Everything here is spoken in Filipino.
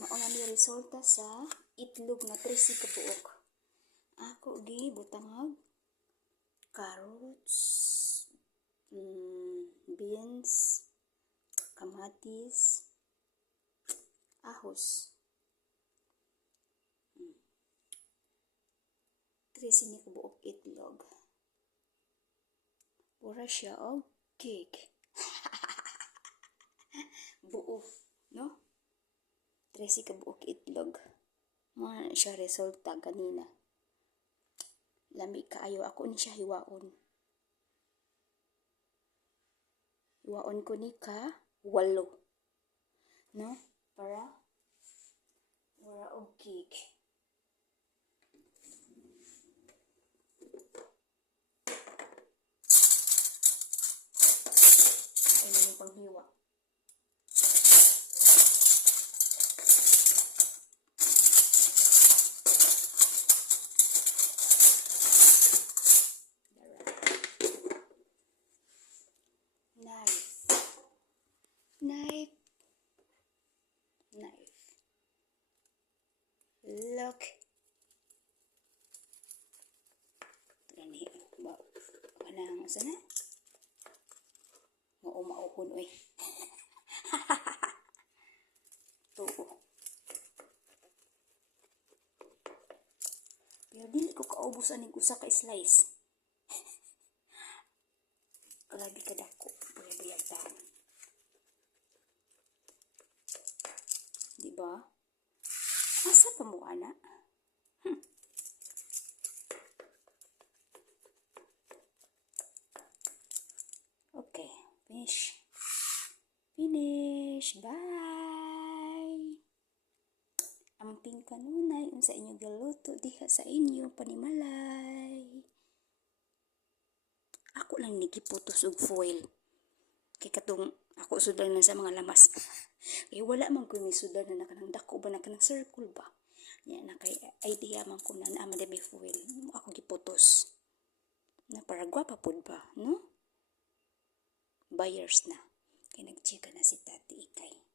Mauna ni resulta sa itlog na 13 ka buok. Ako gi butangag carrots, mm, beans, kamatis, ahos. Mm. 13 ni ka buok itlog. Pura siya og cake. Buo, no? 13 ka buok itlog. Mga siya resulta kanina. Lami kaayo ako ni siya hiwaon. Hiwaon ko ni ka walo. No? Para wala og cake. Kain na yung panghiwa. Knife. Knife. Knife. Look. Gani. Ba, kanang sana? Mao mauhon oy. Tuo. Pero dili ko kaubos aning usa ka slice. Grabe ka dako. Di ba? Asa pa mo, ana? Hmm. Okay, finish. Finish. Bye! Amping kanunay unsa inyo galuto diha sa inyo panimalay. Ako lang nigiputos og foil. Kay katong ako sudan na sa mga lamas. Kay wala man ko ni sudan na kanang dako ba na kanang circle ba. Nya na kay idea man ko na naa man may foil. Ako giputos. Na para gwapa pud ba, no? Buyers na. Kay nagchika na si Tati Ikay.